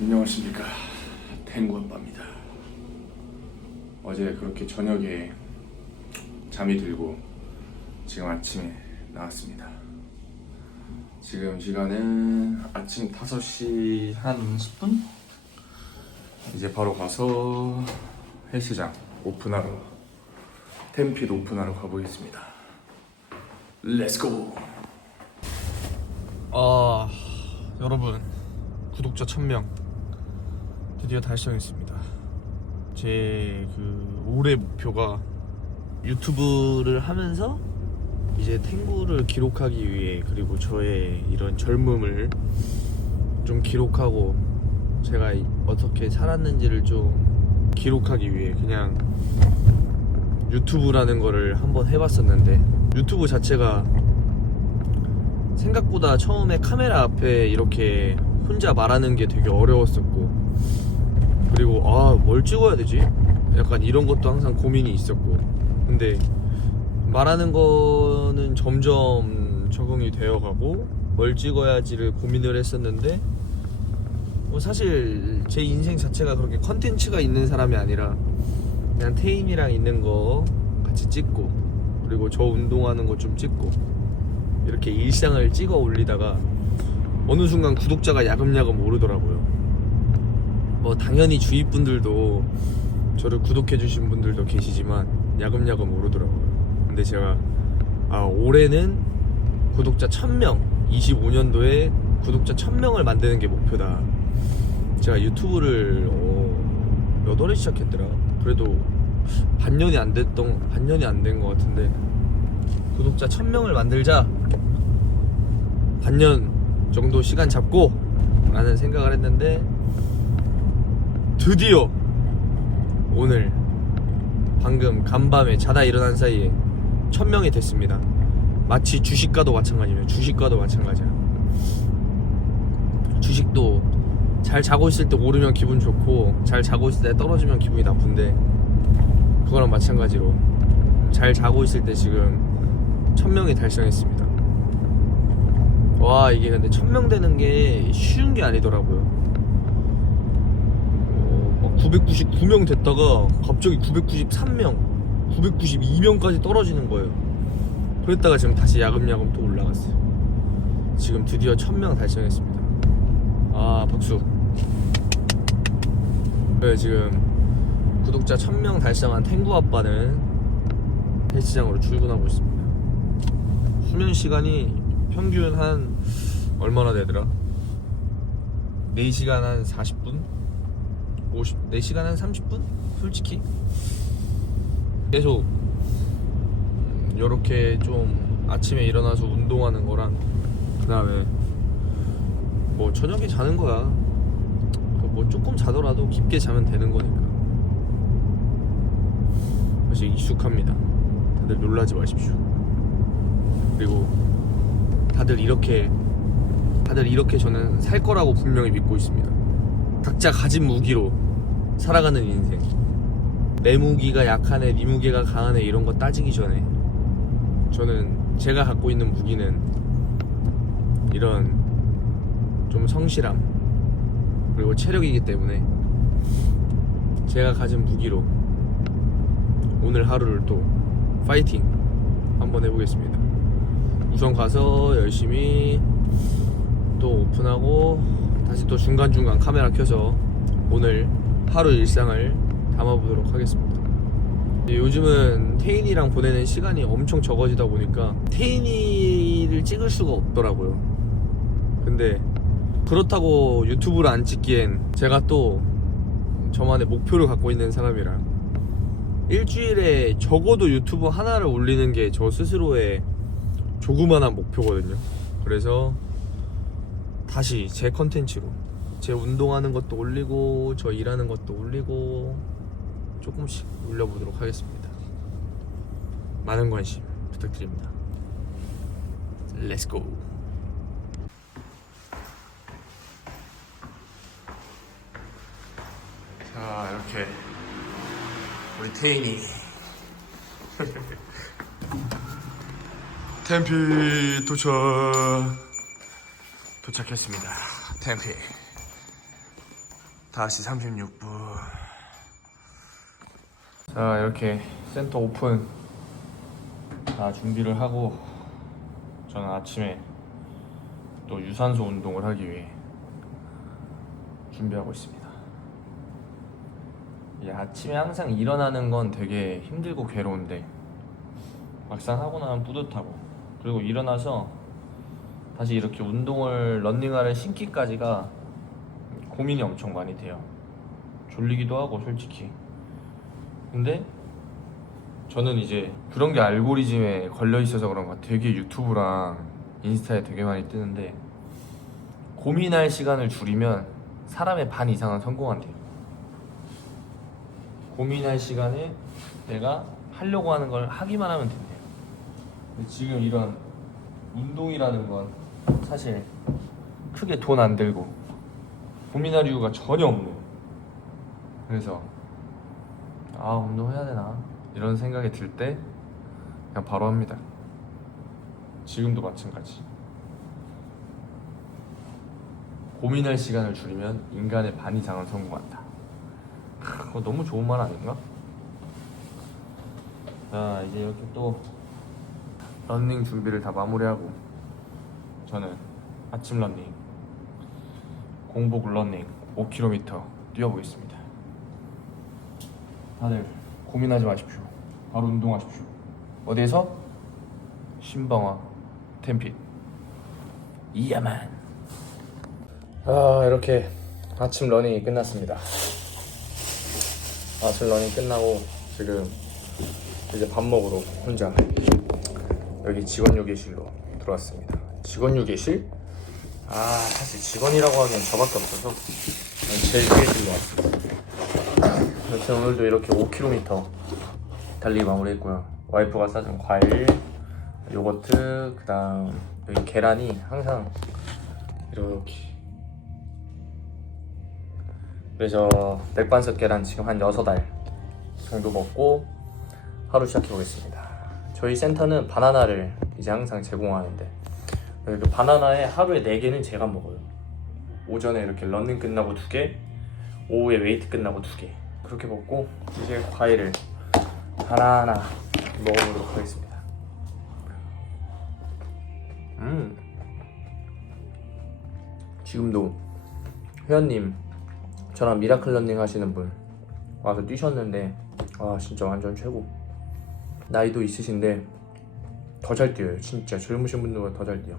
안녕하십니까 탱구 아빠입니다. 어제 그렇게 저녁에 잠이 들고 지금 아침에 나왔습니다. 지금 시간은 아침 5시 한 10분? 이제 바로 가서 헬스장 오픈하러 템핏 오픈하러 가보겠습니다. 렛츠고! 아 여러분 구독자 1000명 드디어 달성했습니다. 제 그 올해 목표가 유튜브를 하면서 이제 탱구를 기록하기 위해 그리고 저의 이런 젊음을 좀 기록하고 제가 이- 어떻게 살았는지를 좀 기록하기 위해 그냥 유튜브라는 거를 한번 해봤었는데 유튜브 자체가 생각보다 처음에 카메라 앞에 이렇게 혼자 말하는 게 되게 어려웠었고 그리고 아 뭘 찍어야 되지? 약간 이런 것도 항상 고민이 있었고 근데 말하는 거는 점점 적응이 되어가고 뭘 찍어야지를 고민을 했었는데 뭐 사실 제 인생 자체가 그렇게 컨텐츠가 있는 사람이 아니라 그냥 태임이랑 있는 거 같이 찍고 그리고 저 운동하는 거 좀 찍고 이렇게 일상을 찍어 올리다가 어느 순간 구독자가 야금야금 오르더라고요. 뭐 당연히 주위 분들도 저를 구독해 주신 분들도 계시지만 야금야금 오르더라고요. 근데 제가 아 올해는 구독자 1000명 25년도에 구독자 1000명을 만드는 게 목표다. 제가 유튜브를 어, 몇 월에 시작했더라. 그래도 반년이 안 됐던 반년이 안 된 것 같은데 구독자 1000명을 만들자 반년 정도 시간 잡고 라는 생각을 했는데 드디어 오늘 방금 간밤에 자다 일어난 사이에 1000명이 됐습니다. 마치 주식과도 마찬가지예요. 주식과도 마찬가지야. 주식도 잘 자고 있을 때 오르면 기분 좋고 잘 자고 있을 때 떨어지면 기분이 나쁜데 그거랑 마찬가지로 잘 자고 있을 때 지금 1000명이 달성했습니다. 와 이게 근데 1000명 되는 게 쉬운 게 아니더라고요 999명 됐다가 갑자기 993명 992명까지 떨어지는 거예요. 그랬다가 지금 다시 야금야금 또 올라갔어요. 지금 드디어 1000명 달성했습니다. 아 박수. 네 지금 구독자 1000명 달성한 탱구 아빠는 헬스장으로 출근하고 있습니다. 수면 시간이 평균 한 얼마나 되더라? 4시간 한 40분? 50, 4시간 한 30분? 솔직히? 계속 이렇게 좀 아침에 일어나서 운동하는 거랑 그 다음에 뭐 저녁에 자는 거야. 뭐 조금 자더라도 깊게 자면 되는 거니까. 사실 익숙합니다. 다들 놀라지 마십시오. 그리고 다들 이렇게 다들 이렇게 저는 살 거라고 분명히 믿고 있습니다. 각자 가진 무기로 살아가는 인생. 내 무기가 약하네, 네 무기가 강하네 이런 거 따지기 전에 저는 제가 갖고 있는 무기는 이런 좀 성실함 그리고 체력이기 때문에 제가 가진 무기로 오늘 하루를 또 파이팅 한번 해보겠습니다. 우선 가서 열심히 또 오픈하고 다시 또 중간중간 카메라 켜서 오늘 하루 일상을 담아보도록 하겠습니다. 근데 요즘은 태인이랑 보내는 시간이 엄청 적어지다 보니까 태인이를 찍을 수가 없더라고요. 근데 그렇다고 유튜브를 안 찍기엔 제가 또 저만의 목표를 갖고 있는 사람이라 일주일에 적어도 유튜브 하나를 올리는 게 저 스스로의 조그만한 목표거든요. 그래서 다시 제 컨텐츠로 제 운동하는 것도 올리고 저 일하는 것도 올리고 조금씩 올려보도록 하겠습니다. 많은 관심 부탁드립니다. 렛츠고. 자 이렇게 우리 태인이 템피 도착 도착했습니다 템피 5시 36분. 자, 이렇게 센터 오픈 다 준비를 하고 저는 아침에 또 유산소 운동을 하기 위해 준비하고 있습니다. 이 아침에 항상 일어나는 건 되게 힘들고 괴로운데 막상 하고 나면 뿌듯하고 그리고 일어나서 다시 이렇게 운동을 런닝화를 신기까지가 고민이 엄청 많이 돼요. 졸리기도 하고 솔직히. 근데 저는 이제 그런 게 알고리즘에 걸려 있어서 그런가 되게 유튜브랑 인스타에 되게 많이 뜨는데 고민할 시간을 줄이면 사람의 반 이상은 성공한대요. 고민할 시간에 내가 하려고 하는 걸 하기만 하면 된대요. 근데 지금 이런 운동이라는 건 사실 크게 돈 안 들고 고민할 이유가 전혀 없네요. 그래서 아 운동해야 되나 이런 생각이 들 때 그냥 바로 합니다. 지금도 마찬가지. 고민할 시간을 줄이면 인간의 반 이상은 성공한다. 그거 너무 좋은 말 아닌가? 자 이제 이렇게 또 런닝 준비를 다 마무리하고 저는 아침 런닝 공복 런닝 5km 뛰어보겠습니다. 다들 고민하지 마십시오. 바로 운동하십시오. 어디에서? 신방화 템핏 이야만. 아 이렇게 아침 러닝이 끝났습니다. 아침 러닝 끝나고 지금 이제 밥 먹으러 혼자 여기 직원 요괴실로 들어왔습니다. 직원 요괴실? 아 사실 직원이라고 하기엔 저밖에 없어서 제 요괴실로 왔습니다. 여튼 오늘도 이렇게 5km 달리기 마무리했고요. 와이프가 싸준 과일, 요거트, 그 다음 여기 계란이 항상 이렇게 그래서 맥반석 계란 지금 한 6알 정도 먹고 하루 시작해 보겠습니다. 저희 센터는 바나나를 이제 항상 제공하는데 그 바나나에 하루에 4개는 제가 먹어요. 오전에 이렇게 런닝 끝나고 2개, 오후에 웨이트 끝나고 2개. 그렇게 먹고 이제 과일을 하나하나 먹어보도록 하겠습니다. 음. 지금도 회원님 저랑 미라클 런닝 하시는 분 와서 뛰셨는데 아 진짜 완전 최고. 나이도 있으신데 더 잘 뛰어요. 진짜 젊으신 분들보다 더 잘 뛰어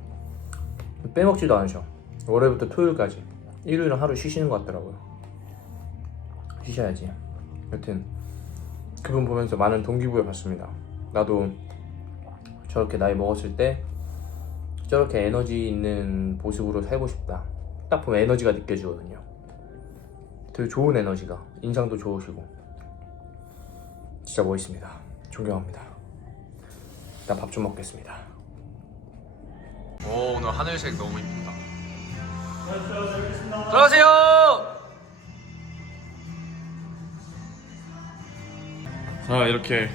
빼먹지도 않으셔. 월요일부터 토요일까지. 일요일은 하루 쉬시는 것 같더라고요. 쉬셔야지. 여튼 그분 보면서 많은 동기부여 받습니다. 나도 저렇게 나이 먹었을 때 저렇게 에너지 있는 모습으로 살고 싶다. 딱 보면 에너지가 느껴지거든요. 되게 좋은 에너지가 인상도 좋으시고. 진짜 멋있습니다. 존경합니다. 일단 밥 좀 먹겠습니다 오 오늘 하늘색 너무 이쁘다. 들어가세요! 자 이렇게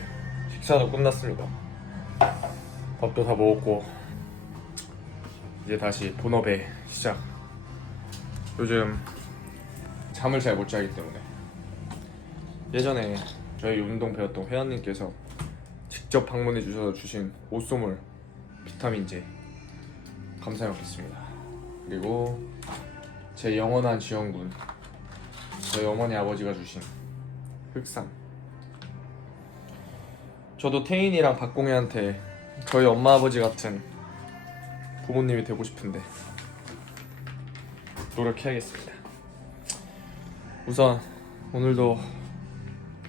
식사도 끝났습니다. 밥도 다 먹었고 이제 다시 본업의 시작. 요즘 잠을 잘 못 자기 때문에. 예전에 저희 운동 배웠던 회원님께서 직접 방문해 주셔서 주신 옷소물 비타민제 감사히 먹겠습니다. 그리고 제 영원한 지원군 저희 어머니 아버지가 주신 흑삼 저도 태인이랑 박공혜한테 저희 엄마 아버지 같은 부모님이 되고 싶은데 노력해야겠습니다. 우선 오늘도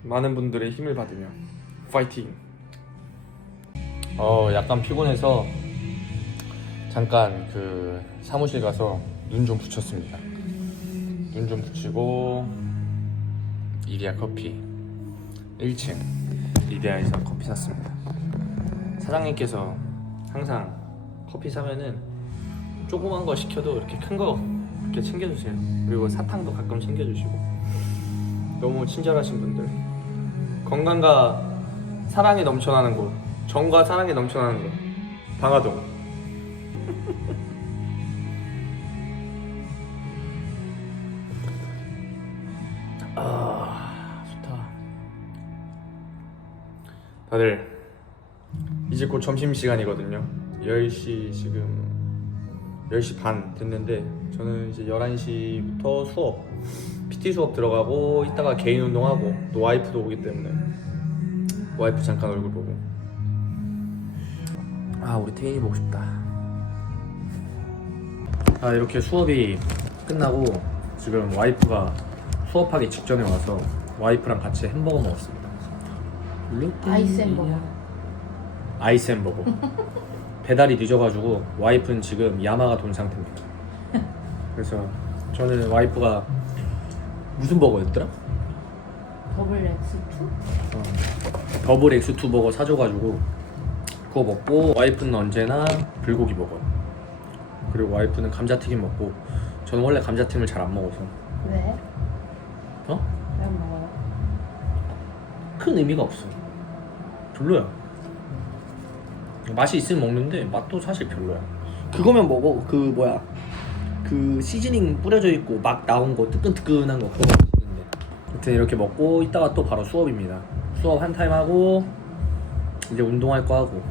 많은 분들의 힘을 받으며 파이팅. 어 약간 피곤해서 잠깐 그 사무실 가서 눈 좀 붙였습니다. 눈 좀 붙이고 이디야 커피 1층 이디야에서 커피 샀습니다. 사장님께서 항상 커피 사면은 조그만 거 시켜도 이렇게 큰 거 이렇게 챙겨주세요. 그리고 사탕도 가끔 챙겨주시고 너무 친절하신 분들. 건강과 사랑이 넘쳐나는 곳. 정과 사랑이 넘쳐나는 곳. 방화동. 아 좋다. 다들 이제 곧 점심 시간이거든요. 10시 지금 10시 반 됐는데 저는 이제 11시부터 수업 PT 수업 들어가고 이따가 개인 운동하고 또 와이프도 오기 때문에 와이프 잠깐 얼굴 보고 아 우리 태인이 보고 싶다 아 이렇게 수업이 끝나고 지금 와이프가 수업하기 직전에 와서 와이프랑 같이 햄버거 먹었습니다 아이스 햄버거. 아이스 햄버거 배달이 늦어가지고 와이프는 지금 야마가 돈 상태입니다 그래서 저는 와이프가 무슨 버거였더라? 더블 X2? 어, 더블 X2 버거 사줘가지고 그거 먹고 와이프는 언제나 불고기 먹어요 그리고 와이프는 감자튀김 먹고 저는 원래 감자튀김을 잘 안 먹어서 왜? 어? 왜 먹어요? 큰 의미가 없어 별로야 맛이 있으면 먹는데 맛도 사실 별로야 그거면 먹어. 그 뭐야? 그 시즈닝 뿌려져 있고 막 나온 거 뜨끈뜨끈한 거 그거 맛있는데. 아무튼 이렇게 먹고 이따가 또 바로 수업입니다. 수업 한 타임 하고 이제 운동할 거 하고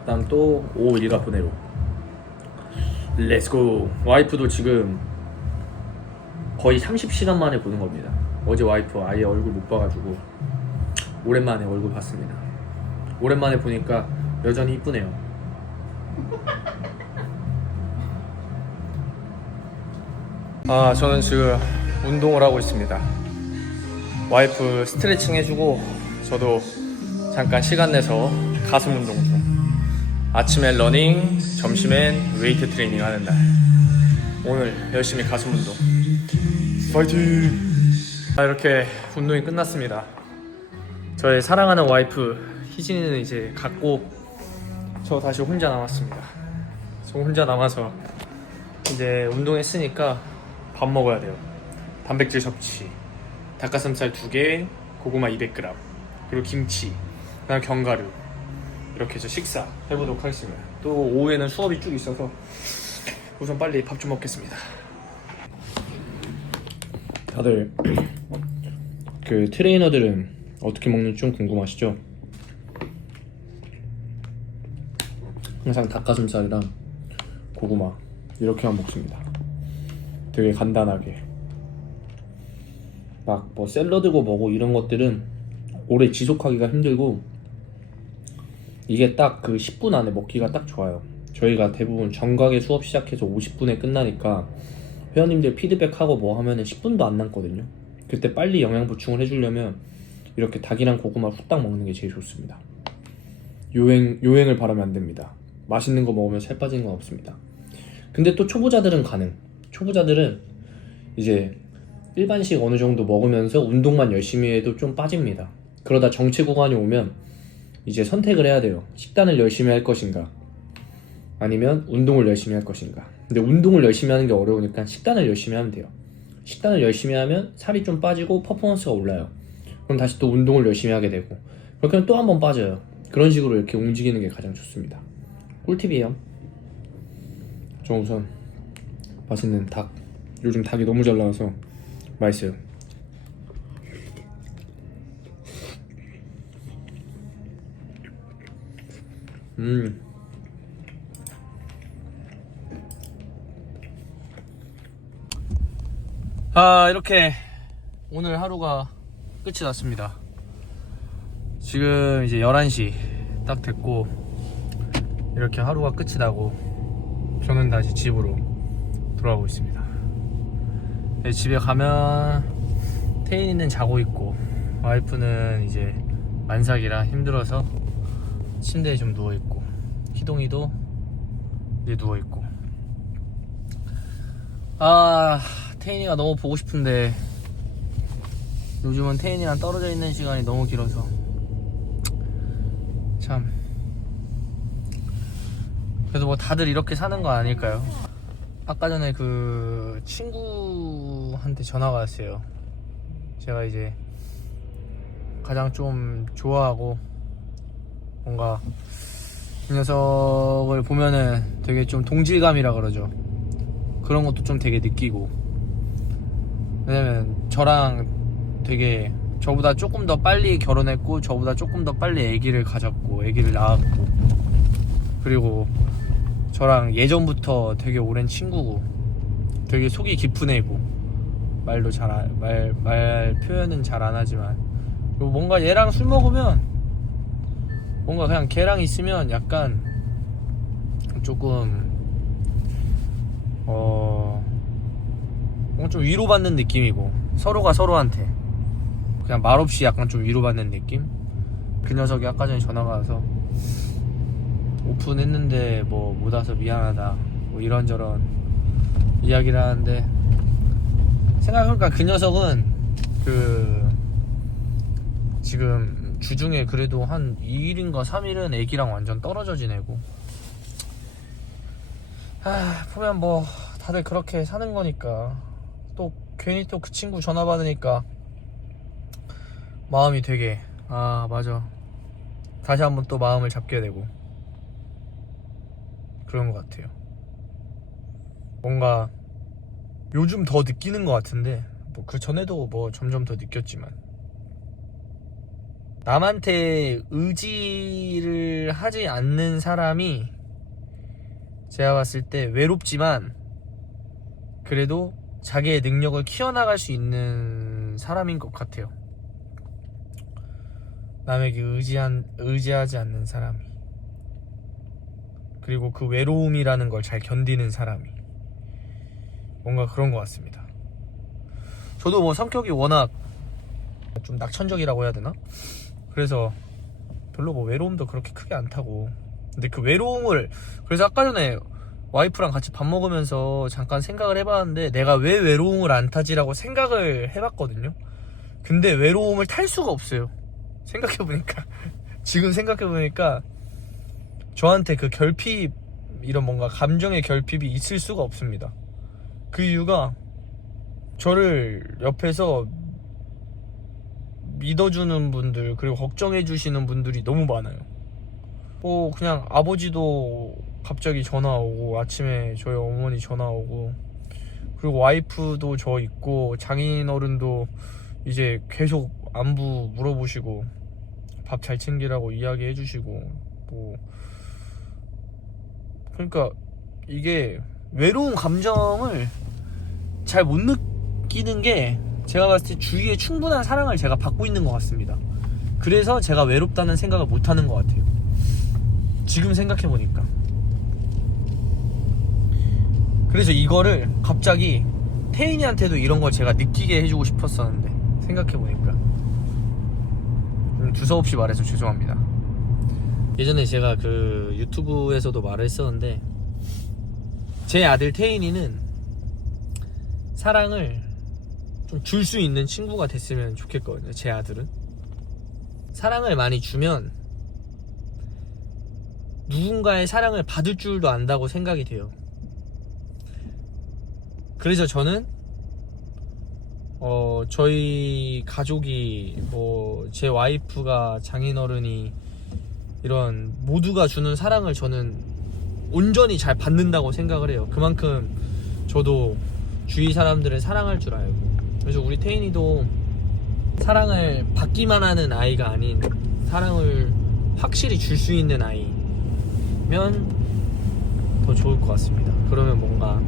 그다음 또 오후 일과 보내로 렛츠고 와이프도 지금 거의 30시간 만에 보는 겁니다. 어제 와이프 아예 얼굴 못 봐가지고 오랜만에 얼굴 봤습니다. 오랜만에 보니까 여전히 이쁘네요. 아 저는 지금 운동을 하고 있습니다. 와이프 스트레칭 해주고 저도 잠깐 시간 내서 가슴 운동 중. 아침엔 러닝, 점심엔 웨이트 트레이닝 하는 날. 오늘 열심히 가슴 운동. 파이팅! 아, 이렇게 운동이 끝났습니다. 저의 사랑하는 와이프 희진이는 이제 갔고 저 다시 혼자 남았습니다. 저 혼자 남아서 이제 운동했으니까 밥 먹어야 돼요. 단백질 섭취, 닭가슴살 2개, 고구마 200g, 그리고 김치, 그다음 견과류 이렇게 해서 식사 해보도록 하겠습니다. 또 오후에는 수업이 쭉 있어서 우선 빨리 밥 좀 먹겠습니다. 다들 그 트레이너들은 어떻게 먹는지 좀 궁금하시죠? 항상 닭가슴살이랑 고구마 이렇게만 먹습니다. 되게 간단하게 막 뭐 샐러드고 뭐고 이런 것들은 오래 지속하기가 힘들고 이게 딱 그 10분 안에 먹기가 딱 좋아요. 저희가 대부분 정각의 수업 시작해서 50분에 끝나니까 회원님들 피드백하고 뭐 하면은 10분도 안 남거든요. 그때 빨리 영양 보충을 해주려면 이렇게 닭이랑 고구마 후딱 먹는 게 제일 좋습니다. 요행 요행을 바라면 안 됩니다. 맛있는 거 먹으면 살 빠지는 건 없습니다. 근데 또 초보자들은 가능. 초보자들은 이제 일반식 어느 정도 먹으면서 운동만 열심히 해도 좀 빠집니다. 그러다 정체 구간이 오면 이제 선택을 해야 돼요. 식단을 열심히 할 것인가, 아니면 운동을 열심히 할 것인가. 근데 운동을 열심히 하는 게 어려우니까 식단을 열심히 하면 돼요. 식단을 열심히 하면 살이 좀 빠지고 퍼포먼스가 올라요. 그럼 다시 또 운동을 열심히 하게 되고 그렇게 하면 또 한 번 빠져요. 그런 식으로 이렇게 움직이는 게 가장 좋습니다. 꿀팁이에요. 저 우선 맛있는 닭. 요즘 닭이 너무 잘 나와서 맛있어요. 음. 아, 이렇게 오늘 하루가 끝이 났습니다. 지금 이제 11시 딱 됐고, 이렇게 하루가 끝이 나고, 저는 다시 집으로 돌아가고 있습니다. 네, 집에 가면 태인이는 자고 있고, 와이프는 이제 만삭이라 힘들어서 침대에 좀 누워 있고, 희동이도 이제 누워 있고. 아, 태인이가 너무 보고 싶은데 요즘은 태인이랑 떨어져 있는 시간이 너무 길어서 참 그래도 뭐 다들 이렇게 사는 거 아닐까요? 아까 전에 그 친구한테 전화가 왔어요. 제가 이제 가장 좀 좋아하고 뭔가 이 녀석을 보면은 되게 좀 동질감이라 그러죠. 그런 것도 좀 되게 느끼고. 왜냐면 저랑 되게 저보다 조금 더 빨리 결혼했고 저보다 조금 더 빨리 아기를 가졌고 아기를 낳았고. 그리고 저랑 예전부터 되게 오랜 친구고 되게 속이 깊은 애고. 말도 잘말 말 표현은 잘 안 하지만. 뭔가 얘랑 술 먹으면 뭔가 그냥 걔랑 있으면 약간 조금 어 뭔가 좀 위로받는 느낌이고 서로가 서로한테. 그냥 말없이 약간 좀 위로받는 느낌? 그 녀석이 아까 전에 전화가 와서 오픈했는데 뭐 못 와서 미안하다 뭐 이런저런 이야기를 하는데 생각해보니까 그 녀석은 그 지금 주중에 그래도 한 2일인가 3일은 애기랑 완전 떨어져 지내고. 아 보면 뭐 다들 그렇게 사는 거니까. 또 괜히 또 그 친구 전화 받으니까 마음이 되게 아 맞아. 다시 한번 또 마음을 잡게 되고. 그런 것 같아요. 뭔가 요즘 더 느끼는 것 같은데 뭐 그 전에도 뭐 점점 더 느꼈지만 남한테 의지를 하지 않는 사람이 제가 봤을 때 외롭지만 그래도 자기의 능력을 키워나갈 수 있는 사람인 것 같아요. 남에게 의지한, 의지하지 않는 사람이. 그리고 그 외로움이라는 걸 잘 견디는 사람이. 뭔가 그런 것 같습니다. 저도 뭐 성격이 워낙 좀 낙천적이라고 해야 되나? 그래서 별로 뭐 외로움도 그렇게 크게 안 타고. 근데 그 외로움을 그래서 아까 전에 와이프랑 같이 밥 먹으면서 잠깐 생각을 해봤는데 내가 왜 외로움을 안 타지라고 생각을 해봤거든요. 근데 외로움을 탈 수가 없어요. 생각해보니까. 지금 생각해보니까 저한테 그 결핍 이런 뭔가 감정의 결핍이 있을 수가 없습니다. 그 이유가 저를 옆에서 믿어주는 분들 그리고 걱정해 주시는 분들이 너무 많아요. 뭐 그냥 아버지도 갑자기 전화 오고 아침에 저희 어머니 전화 오고 그리고 와이프도 저 있고 장인 어른도 이제 계속 안부 물어보시고 밥 잘 챙기라고 이야기해 주시고 뭐. 그러니까 이게 외로운 감정을 잘 못 느끼는 게 제가 봤을 때 주위에 충분한 사랑을 제가 받고 있는 것 같습니다. 그래서 제가 외롭다는 생각을 못 하는 것 같아요. 지금 생각해 보니까. 그래서 이거를 갑자기 태인이한테도 이런 걸 제가 느끼게 해주고 싶었었는데 생각해 보니까 좀 두서없이 말해서 죄송합니다. 예전에 제가 그 유튜브에서도 말을 했었는데 제 아들 태인이는 사랑을 좀 줄 수 있는 친구가 됐으면 좋겠거든요. 제 아들은 사랑을 많이 주면 누군가의 사랑을 받을 줄도 안다고 생각이 돼요. 그래서 저는 어 저희 가족이 뭐 제 와이프가 장인어른이 이런 모두가 주는 사랑을 저는 온전히 잘 받는다고 생각을 해요. 그만큼 저도 주위 사람들을 사랑할 줄 알고 그래서 우리 태인이도 사랑을 받기만 하는 아이가 아닌 사랑을 확실히 줄 수 있는 아이면 더 좋을 것 같습니다. 그러면 뭔가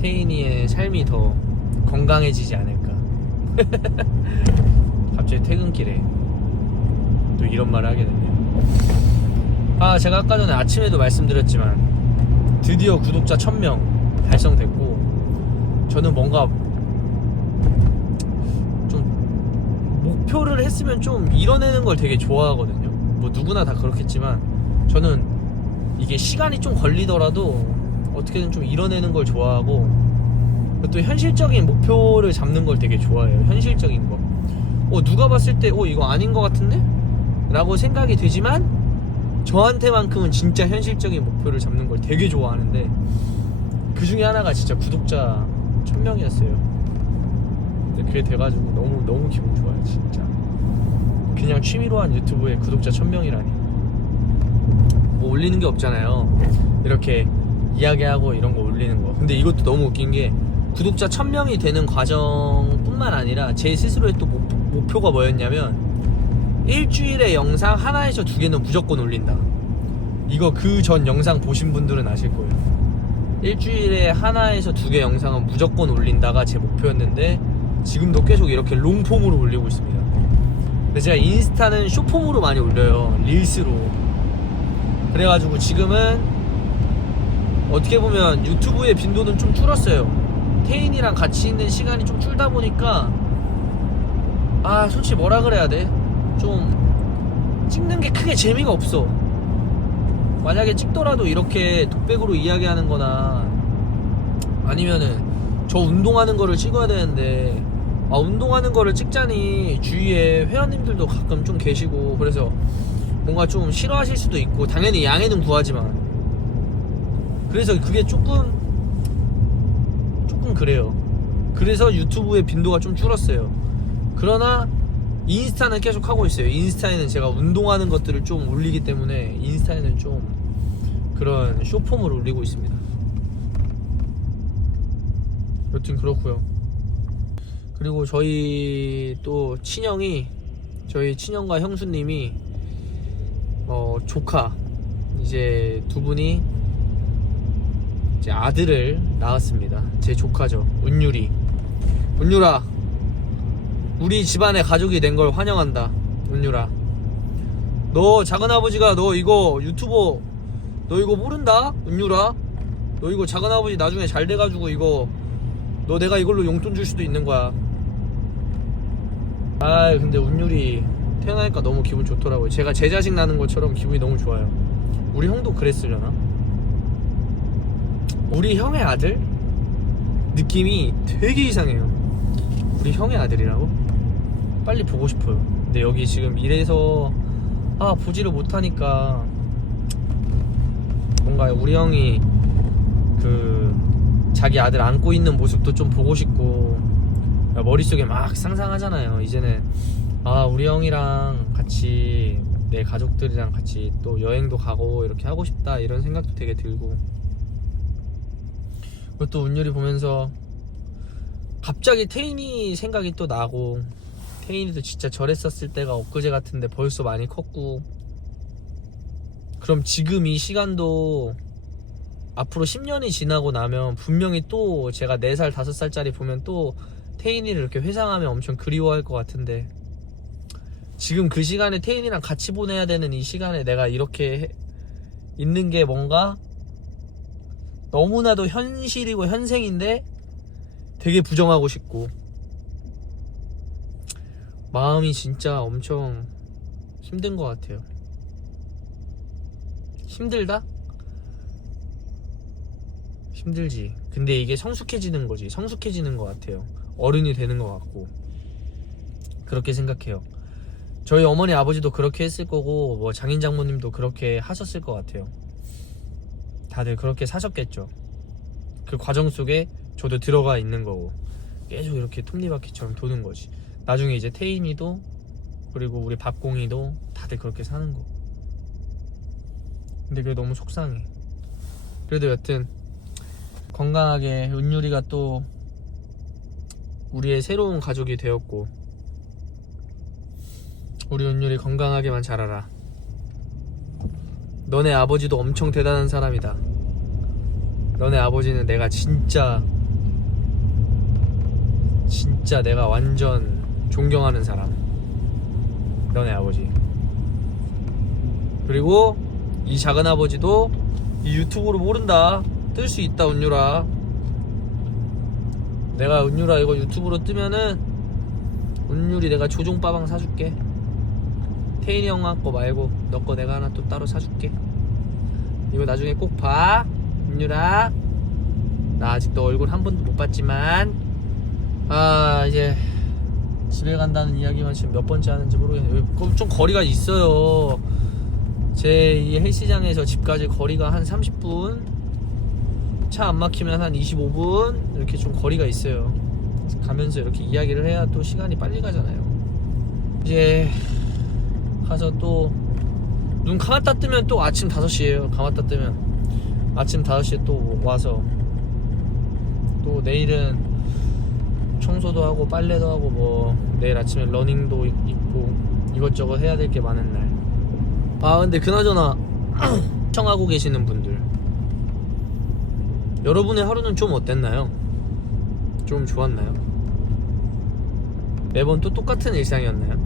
태인이의 삶이 더 건강해지지 않을까. 갑자기 퇴근길에 또 이런 말을 하게 됐네요. 아, 제가 아까 전에 아침에도 말씀드렸지만 드디어 구독자 1000명 달성됐고 저는 뭔가 좀 목표를 했으면 좀 이뤄내는 걸 되게 좋아하거든요. 뭐 누구나 다 그렇겠지만 저는 이게 시간이 좀 걸리더라도 어떻게든 좀 이뤄내는 걸 좋아하고 또 현실적인 목표를 잡는 걸 되게 좋아해요. 현실적인 거. 어, 누가 봤을 때, 어, 이거 아닌 것 같은데? 라고 생각이 되지만, 저한테만큼은 진짜 현실적인 목표를 잡는 걸 되게 좋아하는데, 그 중에 하나가 진짜 구독자 1000명이었어요. 근데 그게 돼가지고 너무, 너무 기분 좋아요, 진짜. 그냥 취미로 한 유튜브에 구독자 1000명이라니. 뭐 올리는 게 없잖아요. 이렇게 이야기하고 이런 거 올리는 거. 근데 이것도 너무 웃긴 게 구독자 1000명이 되는 과정뿐만 아니라 제 스스로의 또 목, 목표가 뭐였냐면 일주일에 영상 하나에서 두 개는 무조건 올린다. 이거 그 전 영상 보신 분들은 아실 거예요. 일주일에 하나에서 두 개 영상은 무조건 올린다가 제 목표였는데 지금도 계속 이렇게 롱폼으로 올리고 있습니다. 근데 제가 인스타는 쇼폼으로 많이 올려요. 릴스로. 그래가지고 지금은 어떻게 보면 유튜브의 빈도는 좀 줄었어요. 태인이랑 같이 있는 시간이 좀 줄다 보니까 아 솔직히 뭐라 그래야 돼? 좀 찍는 게 크게 재미가 없어. 만약에 찍더라도 이렇게 독백으로 이야기하는 거나 아니면은 저 운동하는 거를 찍어야 되는데 아 운동하는 거를 찍자니 주위에 회원님들도 가끔 좀 계시고 그래서 뭔가 좀 싫어하실 수도 있고 당연히 양해는 구하지만. 그래서 그게 조금 조금 그래요. 그래서 유튜브의 빈도가 좀 줄었어요. 그러나 인스타는 계속 하고 있어요. 인스타에는 제가 운동하는 것들을 좀 올리기 때문에 인스타에는 좀 그런 쇼폼을 올리고 있습니다 여튼 그렇고요 그리고 저희 또 친형이 저희 친형과 형수님이 어 조카 이제 두 분이 이제 아들을 낳았습니다. 제 조카죠. 은유리. 은유라. 우리 집안의 가족이 된 걸 환영한다. 은유라. 너 작은 아버지가 너 이거 유튜버 너 이거 모른다? 은유라. 너 이거 작은 아버지 나중에 잘 돼가지고 이거 너 내가 이걸로 용돈 줄 수도 있는 거야. 아 근데 운율이 태어나니까 너무 기분 좋더라고요 제가 제 자식 나는 것처럼 기분이 너무 좋아요 우리 형도 그랬으려나? 우리 형의 아들? 느낌이 되게 이상해요 우리 형의 아들이라고? 빨리 보고 싶어요 근데 여기 지금 이래서 아 보지를 못하니까 뭔가 우리 형이 그 자기 아들 안고 있는 모습도 좀 보고 싶고 머릿속에 막 상상하잖아요. 이제는 아 우리 형이랑 같이 내 가족들이랑 같이 또 여행도 가고 이렇게 하고 싶다 이런 생각도 되게 들고 그것도 운율이 보면서 갑자기 태인이 생각이 또 나고 태인이도 진짜 저랬었을 때가 엊그제 같은데 벌써 많이 컸고 그럼 지금 이 시간도 앞으로 10년이 지나고 나면 분명히 또 제가 4살 5살짜리 보면 또 태인이를 이렇게 회상하면 엄청 그리워할 것 같은데 지금 그 시간에 태인이랑 같이 보내야 되는 이 시간에 내가 이렇게 해- 있는 게 뭔가 너무나도 현실이고 현생인데 되게 부정하고 싶고 마음이 진짜 엄청 힘든 것 같아요. 힘들다? 힘들지. 근데 이게 성숙해지는 거지. 성숙해지는 것 같아요. 어른이 되는 것 같고. 그렇게 생각해요. 저희 어머니 아버지도 그렇게 했을 거고, 뭐 장인 장모님도 그렇게 하셨을 것 같아요. 다들 그렇게 사셨겠죠. 그 과정 속에 저도 들어가 있는 거고, 계속 이렇게 톱니바퀴처럼 도는 거지. 나중에 이제 태인이도, 그리고 우리 밥공이도 다들 그렇게 사는 거. 근데 그게 너무 속상해. 그래도 여튼, 건강하게 은유리가 또 우리의 새로운 가족이 되었고 우리 은유리 건강하게만 자라라. 너네 아버지도 엄청 대단한 사람이다. 너네 아버지는 내가 진짜 진짜 내가 완전 존경하는 사람. 너네 아버지. 그리고 이 작은 아버지도 이 유튜브로 모른다 뜰 수 있다 은유라. 내가 은유라 이거 유튜브로 뜨면은 은유리 내가 조종 빠방 사줄게. 태인이 형아 거 말고 너 거 내가 하나 또 따로 사줄게. 이거 나중에 꼭봐. 은유라. 나 아직도 얼굴 한 번도 못 봤지만. 아 이제 집에 간다는 이야기만 지금 몇 번째 하는지 모르겠네요 좀 거리가 있어요. 제 이 헬스장에서 집까지 거리가 한 30분 차 안 막히면 한 25분 이렇게 좀 거리가 있어요. 가면서 이렇게 이야기를 해야 또 시간이 빨리 가잖아요. 이제 가서 또 눈 감았다 뜨면 또 아침 5시에요. 감았다 뜨면 아침 5시에 또 와서 또 내일은 청소도 하고 빨래도 하고 뭐 내일 아침에 러닝도 있- 있고 이것저것 해야 될 게 많은 날. 아 근데 그나저나 시청하고 계시는 분들 여러분의 하루는 좀 어땠나요? 좀 좋았나요? 매번 또 똑같은 일상이었나요?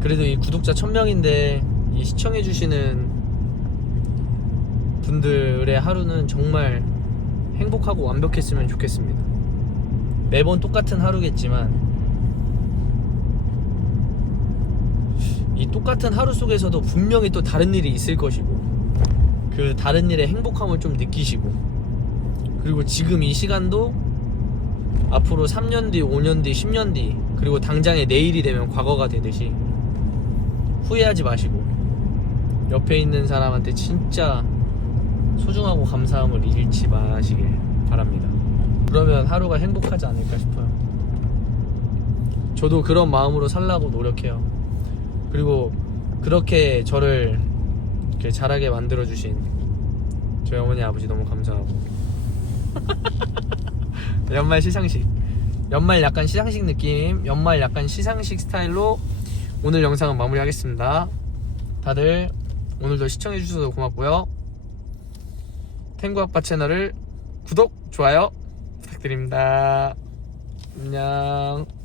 그래도 이 구독자 1000명인데 이 시청해주시는 분들의 하루는 정말 행복하고 완벽했으면 좋겠습니다. 매번 똑같은 하루겠지만 이 똑같은 하루 속에서도 분명히 또 다른 일이 있을 것이고 그 다른 일의 행복함을 좀 느끼시고 그리고 지금 이 시간도 앞으로 3년 뒤, 5년 뒤, 10년 뒤 그리고 당장의 내일이 되면 과거가 되듯이 후회하지 마시고 옆에 있는 사람한테 진짜 소중하고 감사함을 잃지 마시길 바랍니다. 그러면 하루가 행복하지 않을까 싶어요. 저도 그런 마음으로 살라고 노력해요. 그리고 그렇게 저를 이렇게 잘하게 만들어 주신 저희 어머니 아버지 너무 감사하고. 연말 시상식. 연말 약간 시상식 느낌. 연말 약간 시상식 스타일로 오늘 영상은 마무리하겠습니다. 다들 오늘도 시청해 주셔서 고맙고요. 탱구 아빠 채널을 구독 좋아요 부탁드립니다. 안녕